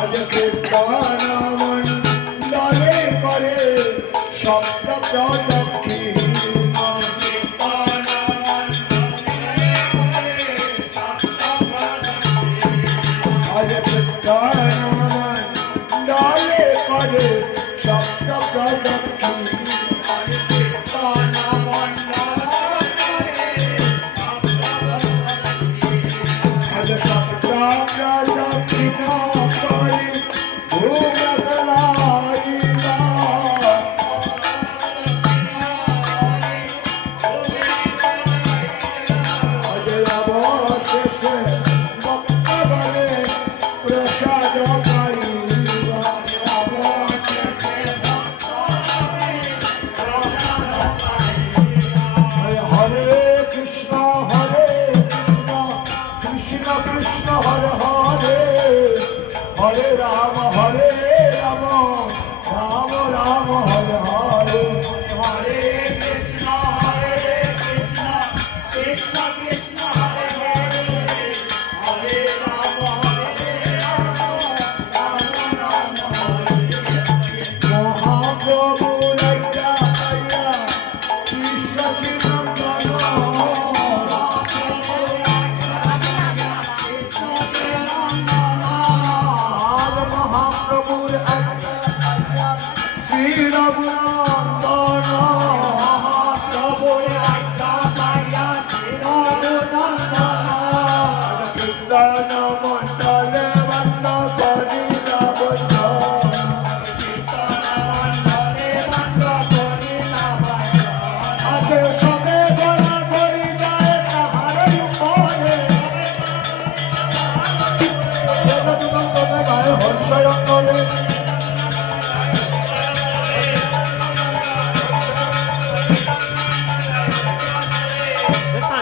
আজ কীর্তনমন দলে করে শব্দ প্রদক্ষিণ ডালে করে শব্দ প্রদক্ষিণ Hare Rama, Rama Rama, Hare Hare, Hare Krishna, Krishna Krishna, Hare Hare, Hare Rama, Rama Rama, Hare Hare. Mahaprabhu Raya Raya, Krishna Chinandana, Mahaprabhu Shri Raghunandana, Mahaprabhu Raya Raya, Shri Raghunandana, Kirtana Mandale Vanda Kari Ravana, Kirtana Mandale Vanda Kari Ravana, Ate Sabe Gana Kari Jaye Tahare Upore, Jeta Dukan Kone Gaye Harshayan Kone, 됐다.